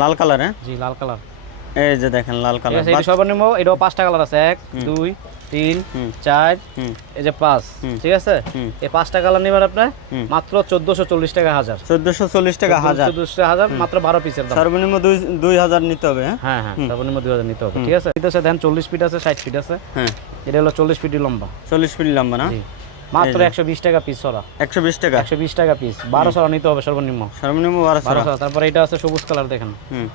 লাল colour হ্যাঁ? জি লাল কালার। এই যে দেখেন লাল কালার। এটা সর্বনিম্ন এটাও পাঁচটা কালার আছে। এক দুই তিন চার এই যে পাঁচ। ঠিক আছে? এই পাঁচটা কালার নেবেন আপনার মাত্র চোদ্দশো চল্লিশ টাকা হাজার। চোদ্দশো চল্লিশ টাকা হাজার। চোদ্দশো হাজার মাত্র বারো পিসের দাম। সর্বনিম্ন দুই দুই হাজার নিতে হবে হ্যাঁ? হ্যাঁ হ্যাঁ সর্বনিম্ন দুই হাজার নিতে হবে। ঠিক আছে? দেখেন চল্লিশ ফিট আছে ষাট ফিট আছে। হ্যাঁ। এটা হলো চল্লিশ ফিট লম্বা। চল্লিশ ফিট লম্বা না? মাত্র একশো বিশ টাকা পিস ছড়া একশো বিশ টাকা? একশো বিশ টাকা পিস বারো ছড়া নিতে হবে সর্বনিম্ন। সর্বনিম্ন বারো ছড়া তারপরে এটা আছে সবুজ কালার দেখেন। হুম।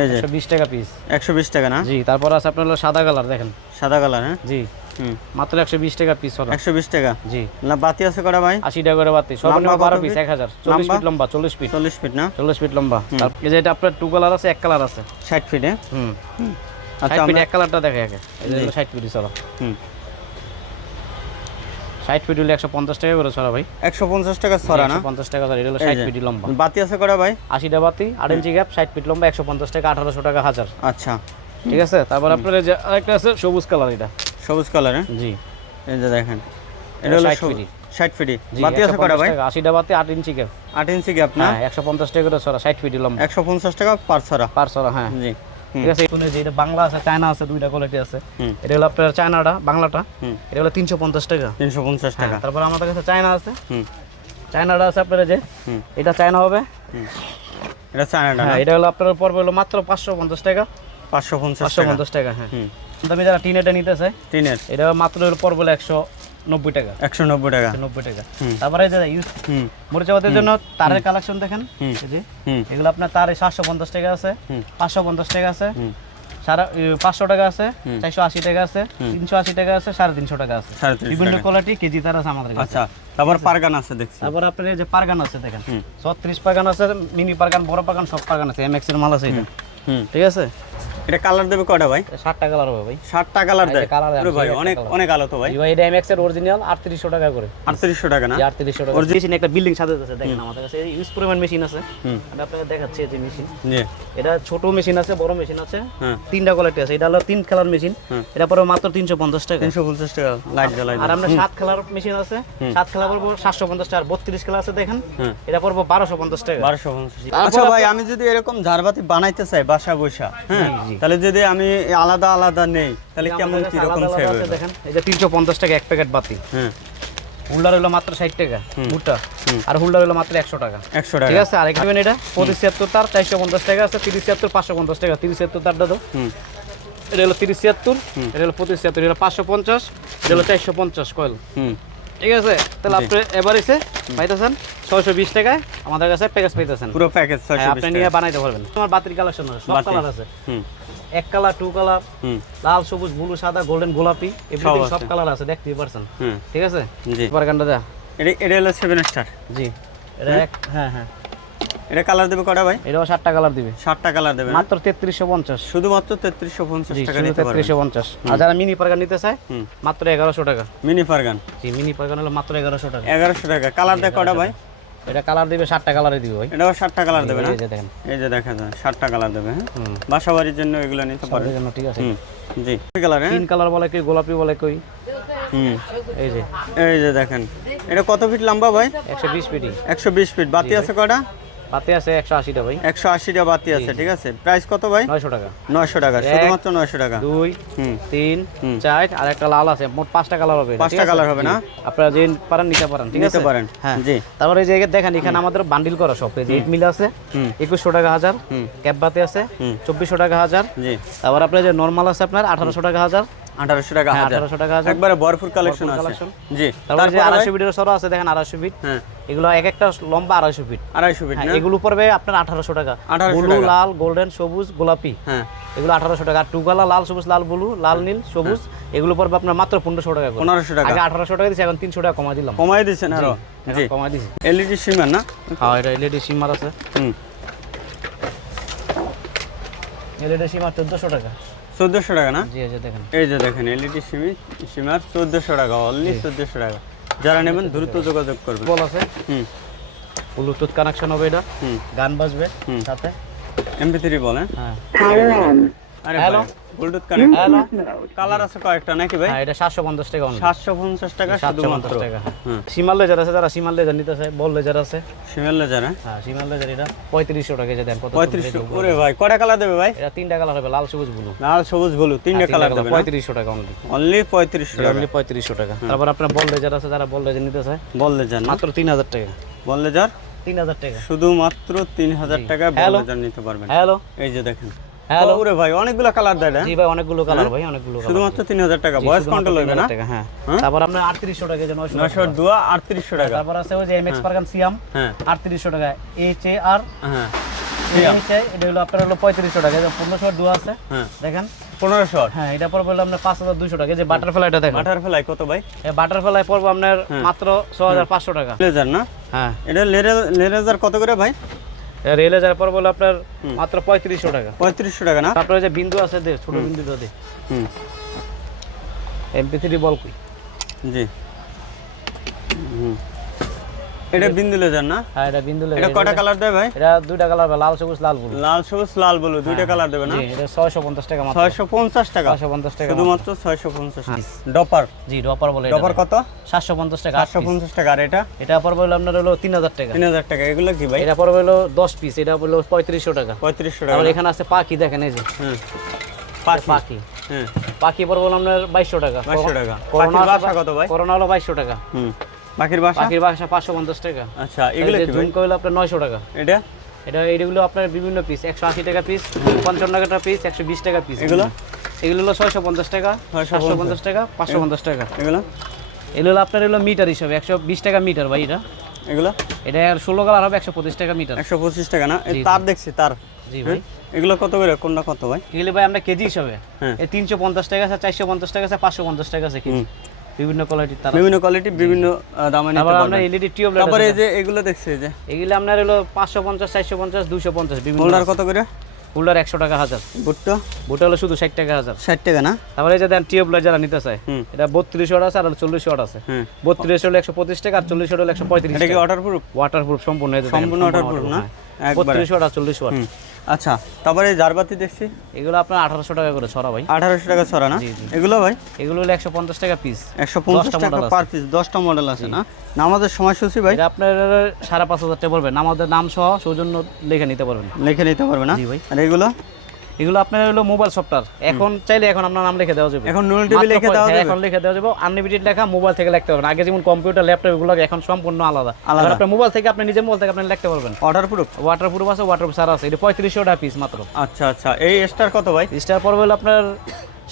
এই যে। টাকা পিস একশো বিশ টাকা না? জি তারপর আছে আপনার হলো সাদা কালার দেখেন। সাদা কালার হ্যাঁ? জি। হুম। মাত্র একশো বিশ টাকা পিস একশো বিশ টাকা? জি। না বাতি আছে কটা ভাই? আশি টাকা করে বাতি। সর্বনিম্ন কত বারো feet? পিস এক হাজার। চল্লিশ লম্বা? ফিট লম্বা চল্লিশ ফিট চল্লিশ ফিট না? চল্লিশ ফিট লম্বা। এই যে এটা আপনার টু কালার আছে এক কালার আছে। ষাট ফিট হ্যাঁ? হুম। আচ্ছা আমরা এক কালারটা দেখে আগে। এই যে ষাট ফিট ছড়া হুম। ষাট ফিট হলে একশো পঞ্চাশ টাকা করে ছড়া ভাই। একশো পঞ্চাশ টাকা ছড়া না? পঞ্চাশ টাকা ছড়া এটা হলো ষাট। ফিট লম্বা। বাতি আছে কটা ভাই? আশিটা বাতি আট ইঞ্চি গ্যাপ ষাট ফিট লম্বা একশো পঞ্চাশ টাকা আঠারোশো টাকা হাজার। আচ্ছা। ঠিক আছে? তারপর আপনার যে আরেকটা আছে সবুজ কালার এটা। সবুজ কালার হ্যাঁ? জি। এই যে দেখেন। এটা হলো 60 সবুজ- ফিটি। ষাট ফিটি বাতি আছে কটা ভাই? আশিটা বাতি আট ইঞ্চি গ্যাপ আট ইঞ্চি গ্যাপ না? হ্যাঁ একশো পঞ্চাশ টাকা করে ছড়া ষাট ফিট লম্বা। একশো পঞ্চাশ টাকা পার ছড়া। পার ছড়া হ্যাঁ। জি। ঠিক আছে এখানে যে এটা বাংলা আছে চায়না আছে দুইটা কোয়ালিটি আছে। এটা হলো আপনার চায়নাটা বাংলাটা। এটা হলো তিনশো পঞ্চাশ টাকা। তিনশো পঞ্চাশ টাকা। হ্যাঁ, তারপর আমাদের কাছে চায়না আছে। চায়নাটা আছে আপনার যে এটা চায়না হবে। এটা চায়নাটা হ্যাঁ এটা হলো আপনার পড়বে হলো মাত্র পাঁচশো পঞ্চাশ টাকা। পাঁচশো পঞ্চাশ পঞ্চাশ টাকা হ্যাঁ। দামি যারা টিনেটা নিতেছে টিনের। এটা মাত্র হলো পড়বে হলো একশো নব্বই টাকা। একশো নব্বই টাকা। নব্বই টাকা। তারপরে যে ইউজ মরিচাবাদের জন্য তারের কালেকশন দেখেন। এগুলো আপনার তারে সাতশো পঞ্চাশ টাকা আছে। পাঁচশো পঞ্চাশ টাকা আছে সারা পাঁচশো টাকা আছে চারশো আশি টাকা আছে তিনশো আশি টাকা আছে সাড়ে তিনশো টাকা আছে। বিভিন্ন কোয়ালিটি কেজি তার আছে আমাদের কাছে। আচ্ছা তারপর পারগান আছে দেখছি। তারপর আপনার যে পারগান আছে দেখেন। ছত্রিশ পারগান আছে মিনি পারগান বড় পারগান সব পারগান আছে এমএক্স এর মাল আছে এটা। ঠিক আছে? এটা কালার দেবে কটা ভাই? ষাটটা কালার হবে ভাই। ষাটটা কালার দেয়। colour আছে, ওরে ভাই অনেক অনেক আলো তো ভাই। ভাই এটা এমএক্স এর অরিজিনাল আটত্রিশশো টাকা করে। আটত্রিশশো টাকা না? আটত্রিশশো টাকা। মেশিন একটা বিল্ডিং সাজাতে আছে দেখেন আমাদের কাছে। ইউজ পরিমাণ মেশিন আছে। হুম। আমি আপনাকে দেখাচ্ছি এই যে মেশিন জি। এটা ছোট মেশিন আছে বড় মেশিন আছে। হ্যাঁ। তিনটা কোয়ালিটি আছে। এটা হলো তিন কালার মেশিন হুম। এটা পরে মাত্র তিনশো পঞ্চাশ টাকা। তিনশো পঞ্চাশ টাকা লাইট জ্বালাই আর আমরা সাত কালার মেশিন আছে। সাত কালার পড়ব সাতশো পঞ্চাশ টাকা। আর বত্রিশ কালার আছে দেখেন। হ্যাঁ। এটা পড়ব বারোশো পঞ্চাশ টাকা। বারোশো পঞ্চাশ তারপর আচ্ছা ভাই আমি যদি এরকম ঝাড়বাতি বানাইতে চাই বাসা বসা হ্যাঁ। তাহলে যদি আমি আলাদা আলাদা নেই তাহলে কেমন কীরকম আলাদা সেভ আলাদা দেখেন। এই যে তিনশো পঞ্চাশ টাকা এক প্যাকেট বাতি। হ্যাঁ। হুল্ডার হলো মাত্র ষাট টাকা ভুট্টা। আর হুল্ডার হলো মাত্র একশো টাকা। একশো ঠিক আছে আর এখানে এটা। পঁচিশ ছিয়াত্তর তার চারশো পঞ্চাশ টাকা আছে তিরিশ ছিয়াত্তর পাঁচশো পঞ্চাশ টাকা। তিরিশ ছিয়াত্তর তারটা তো হুম। এটা হলো তিরিশ ছিয়াত্তর এটা হলো পঁচিশ ছিয়াত্তর এটা হলো পাঁচশো পঞ্চাশ এটা হলো চারশো পঞ্চাশ কয়েল। হুম। ঠিক আছে? তাহলে আপনি এবার এসে পাইতেছেন। ছয়শো বিশ টাকায় আমাদের কাছে প্যাকেজ পাইতেছেন। পুরো প্যাকেজ আপনি নিয়ে বানাইতে পারবেন। তোমার বাতির কালেকশন আছে সব কালার আছে। এক কালার টু কালার লাল সবুজ ব্লু সাদা গোল্ডেন গোলাপি এভরিথিং সব কালার আছে দেখতেই পারছেন। ঠিক আছে? জি। পারগানটা দা। এটা এটা হলো সেভেন স্টার জি। এটা এক হ্যাঁ হ্যাঁ। এটা কালার দেবে কটা ভাই? এটাও ষাটটা কালার দিবে। ষাটটা কালার দেবে মাত্র তেত্রিশশো পঞ্চাশ। শুধুমাত্র তেত্রিশশো পঞ্চাশ টাকা নিতে তেত্রিশশো পঞ্চাশ। আর যারা মিনি পারগান নিতে চায় মাত্র এগারোশো টাকা। মিনি ফারগান জি মিনি পারগান হলো মাত্র এগারোশো টাকা। এগারোশো টাকা। কালার দেয় কটা ভাই? এটা কালার দিবে ষাটটা কালারে দিবে ভাই। এটাও ষাটটা কালার দেবে না? এই যে দেখেন। এই যে দেখা যায় ষাটটা কালার দেবে হ্যাঁ? বাসাবাড়ির জন্য এগুলো নিতে পারবেন জন্য ঠিক আছে। জি। কালার হ্যাঁ? তিন কালার বলে কই গোলাপি বলে কই। হুম। এই যে। এই যে দেখেন। এটা কত ফিট লম্বা ভাই? একশো বিশ পিটি একশো বিশ ফিট বাতি আছে কটা পাতে আছে একশো আশিটা ভাই। একশো আশিটা বাতি আছে ঠিক আছে? প্রাইস কত ভাই? নয়শো টাকা। নয়শো টাকা শুধুমাত্র নয়শো টাকা। দুই হুম। তিন হুম। চার আর একটা লাল আছে মোট পাঁচটা কালার হবে। এটা, পাঁচটা কালার হবে না? আপনারা যে পারেন নিতে পারেন ঠিক নিতে পারেন হ্যাঁ। জি। তারপরে এই জায়গায় দেখেন এখানে আমাদের বান্ডিল করা সব। এই মিল আছে হুম। একুশশো টাকা হাজার ক্যাপ বাতি আছে হুম। চব্বিশশো টাকা হাজার। জি। তারপর আপনার যে নর্মাল আছে আপনার আঠারোশো টাকা হাজার। আঠারোশো টাকা হ্যাঁ হাজার। আঠারোশো টাকা হাজার। একবারে ভরপুর কালেকশন আছে। জি। তারপরে যে তারপরে আড়াইশো ভাই? সরো আছে দেখেন আড়াইশো ফিট হ্যাঁ। এগুলো এক একটা লম্বা আড়াইশো ফিট। আড়াইশো ফিট হ্যাঁ এগুলো পড়বে আপনার আঠারোশো টাকা। 1800 ব্লু লাল গোল্ডেন সবুজ গোলাপি। হ্যাঁ। এগুলো আঠারোশো টাকা। আর টুকালা লাল সবুজ লাল ব্লু লাল নীল সবুজ এগুলো পড়বে আপনার মাত্র পনেরোশো টাকা পনেরোশো টাকা। আগে আঠারোশো টাকা দিচ্ছি এখন তিনশো টাকা কমাই দিলাম। কমাই দিচ্ছেন আরও? কমাই দিছি। এলইডি সিমার না? হ্যাঁ এটা এলইডি সিমার আছে। হুম। এলইডি সিমার চোদ্দোশো টাকা। চোদ্দোশো টাকা না? জি এই যে দেখেন। এই যে দেখেন এলইডি সিমি সিমার চোদ্দোশো টাকা অনলি চোদ্দোশো টাকা। যারা নেবেন দ্রুত যোগাযোগ করবে বল আছে? হুম। ব্লুটুথ কানেকশন হবে এটা। হুম। গান বাজবে হুম। সাথে। এমপি থ্রি বলেন। হ্যাঁ। আরে hello? Bluetooth connect hello colour আছে কয়েকটা নাকি ভাই? হ্যাঁ এটা টাকা অনলি টাকা শুধুমাত্র? টাকা হুম। লেজার আছে যারা সীমাল লেজার নিতে চায় বল লেজার আছে। সিমেল লেজার হ্যাঁ? হ্যাঁ লেজার এটা। পঁয়ত্রিশশো টাকা যে দেন কত পঁয়ত্রিশশো। ওরে ভাই কয়টা কালার দেবে ভাই? এটা তিনটা কালার হবে লাল সবুজ ব্লু লাল সবুজ তিনটা কালার দেবে টাকা অনলি টাকা। অনলি টাকা। তারপর আপনার বল লেজার আছে যারা বল লেজার নিতে চায় বল লেজার মাত্র তিন হাজার টাকা। বল লেজার তিন হাজার টাকা। শুধুমাত্র তিন হাজার টাকা বল হ্যালো। লেজার নিতে পারবেন। হ্যালো এই যে দেখেন। হ্যালো ওরে ভাই অনেকগুলো কালার দেয় জি ভাই অনেকগুলো কালার ভাই অনেকগুলো কালার শুধুমাত্র তিন হাজার টাকা। ভয়েস কন্ট্রোল হবে না? হ্যাঁ। হ্যাঁ? তারপর আপনার আটত্রিশশো টাকা যে নয়শো নশো দুয়া আটত্রিশশো টাকা। তারপর আছে ওই যে এমএক্স পারগান সিয়াম হ্যাঁ। আটত্রিশশো টাকা। এইচ এ আর হ্যাঁ। এটা হলো আপনার হলো পঁয়ত্রিশশো টাকা। পনেরোশো দু আছে হ্যাঁ। দেখেন। পনেরোশো। হ্যাঁ এটা পড়বে হলো আপনার পাঁচ হাজার দুশো টাকা। যে বাটারফ্লাইটা দেখেন। আঠার ফেলাই কত ভাই? বাটারফ্লাই পড়ব আপনার মাত্র ছ হাজার পাঁচশো টাকা। লেজার না? হ্যাঁ। এটা লেজার কত করে ভাই? রেলে যাওয়ার পর বলে আপনার মাত্র পঁয়ত্রিশশো টাকা। পঁয়ত্রিশশো টাকা না? তারপরে যে বিন্দু আছে দে ছোট বিন্দু দে। হুম। এমপি থ্রি বল কই? জি। এটা বিন্দু লেজার না? হ্যাঁ এটা বিন্দু লেগে এটা কয়টা কালার দেয় ভাই? এটা দুইটা কালার লাল সবুজ লাল ব্লু লাল সবুজ লাল বলু দুইটা কালার দেবে না? জি এটা ছয়শো পঞ্চাশ টাকা মাত্র। ছয়শো পঞ্চাশ টাকা? ছয়শো পঞ্চাশ টাকা শুধুমাত্র ছয়শো পঞ্চাশ ডপার জি ডপার বলে ডপার কত? সাতশো পঞ্চাশ টাকা চারশো পঞ্চাশ টাকা। আর এটা? এটা পড়বে হলো আপনার হলো তিন হাজার টাকা। তিন হাজার টাকা। এগুলো কি ভাই? এটা পড়বে হলো দশ পিস এটা হলো পঁয়ত্রিশশো টাকা। পঁয়ত্রিশশো টাকা। তারপর এখানে আছে পাখি দেখেন এই যে। হ্যাঁ পাখি। পাখি। হ্যাঁ পাখি পড়বে হলো আপনার বাইশশো টাকা। বাইশশো টাকা। করোনা কত ভাই? করোনা হলো বাইশশো টাকা। হুম। পাখির বাসা? পাখির বাসা পাঁচশো পঞ্চাশ টাকা। আচ্ছা এগুলো কি ঝুমকা হলো আপনার নয়শো টাকা। এটা? এটা এইগুলো আপনার বিভিন্ন পিস একশো আশি টাকা পিস পঞ্চান্ন টাকা পিস একশো বিশ টাকা পিস এগুলো? এগুলো হলো ছয়শো পঞ্চাশ টাকা 650 টাকা পাঁচশো পঞ্চাশ টাকা। এগুলো? এগুলো হলো আপনার এগুলো মিটার হিসাবে একশো বিশ টাকা মিটার ভাই এটা। এগুলো? এটা আর ষোলো কালার হবে একশো পঁচিশ টাকা মিটার একশো পঁচিশ টাকা না? তার দেখছি তার। জি ভাই। এগুলো কত করে? কোনটা কত ভাই? এগুলো ভাই আমরা কেজি হিসাবে। হ্যাঁ। এই তিনশো পঞ্চাশ টাকা আছে চারশো পঞ্চাশ টাকা আছে পাঁচশো পঞ্চাশ টাকা আছে কেজি। বিভিন্ন কোয়ালিটির তার বিভিন্ন কোয়ালিটি বিভিন্ন দামে নিতে তারপর আমরা এলইডি টিউব তারপরে এই যে এগুলো দেখছি যে। এগুলো আপনার হলো পাঁচশো পঞ্চাশ চারশো পঞ্চাশ দুশো পঞ্চাশ বিভিন্ন হোল্ডার কত করে? হোল্ডার একশো টাকা হাজার। ভুট্টো বুটা হলো শুধু ষাট টাকা হাজার। ষাট টাকা না? তারপরে এই যে দেন টিউব যারা নিতে চায় এটা বত্রিশ ওয়াট আছে আর চল্লিশ ওয়াট আছে। হুম। বত্রিশ হলো একশো পঁচিশ টাকা আর চল্লিশ ওয়াট হলো একশো পঁয়ত্রিশ এটা কি ওয়াটার প্রুফ ওয়াটার প্রুফ সম্পূর্ণ সম্পূর্ণ ওয়াটার প্রুফ না একবারে। বত্রিশ ওয়াট আর চল্লিশ ওয়াট। হুম। আচ্ছা তারপরে জারবাতি দেখছি। এগুলো আপনার আঠারোশো টাকা করে ছড়া ভাই। আঠারোশো টাকা ছড়া না? এগুলো ভাই? এগুলো হলো একশো পঞ্চাশ টাকা পিস একশো পঞ্চাশ টাকা পার পিস দশটা মডেল আছে না? নামাজের আমাদের সময়সূচি ভাই? আপনার সাড়ে পাঁচ হাজার টাকা পড়বে। আমাদের নাম সহ সৌজন্য লিখে নিতে পারবেন। লিখে নিতে পারবে না? ভাই। আর এগুলো? এগুলো আপনার হলো মোবাইল সফটওয়্যার এখন চাইলে এখন আপনার নাম লিখে দেওয়া যাবে। এখন নুল টিভি লিখে দেওয়া হ্যাঁ, যাবে। এখন লিখে দেওয়া যাবে। আনলিমিটেড লেখা মোবাইল থেকে লিখতে পারবেন। আগে যেমন কম্পিউটার ল্যাপটপ এগুলো এখন সম্পূর্ণ আলাদা। আলাদা। আপনার মোবাইল থেকে আপনি নিজে মোবাইল থেকে আপনি লিখতে পারবেন। অর্ডার প্রুফ ওয়াটার প্রুফ আছে ওয়াটার সার আছে। এটা পঁয়ত্রিশশো টাকা পিস মাত্র। আচ্ছা আচ্ছা। এই স্টার কত ভাই? স্টার পড়বে হলো আপনার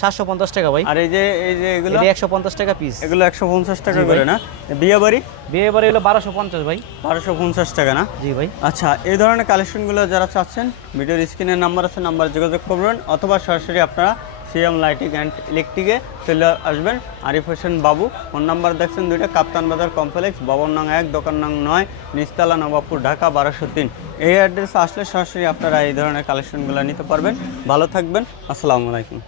সাতশো পঞ্চাশ টাকা ভাই। আর এই যে এই যে এগুলো? এটা একশো পঞ্চাশ টাকা পিস এগুলো একশো পঞ্চাশ টাকা করে না? বিয়ে বাড়ি? বিয়ে বাড়ি হলো বারোশো পঞ্চাশ ভাই। বারোশো পঞ্চাশ টাকা না? জি ভাই। আচ্ছা এই ধরনের কালেকশনগুলো যারা চাচ্ছেন ভিডিওর স্ক্রিনের নাম্বার আছে নাম্বার যোগাযোগ করবেন অথবা সরাসরি আপনারা সিএম লাইটিং অ্যান্ড ইলেকট্রিকে চলে আসবেন। আরিফ হোসেন বাবু ফোন নাম্বার দেখছেন দুইটা কাপ্তান বাজার কমপ্লেক্স ভবন নং এক দোকান নং নয় নিচতলা নবাবপুর ঢাকা বারোশো তিন। এই অ্যাড্রেসে আসলে সরাসরি আপনারা এই ধরনের কালেকশনগুলো নিতে পারবেন। ভালো থাকবেন আসসালামু আলাইকুম।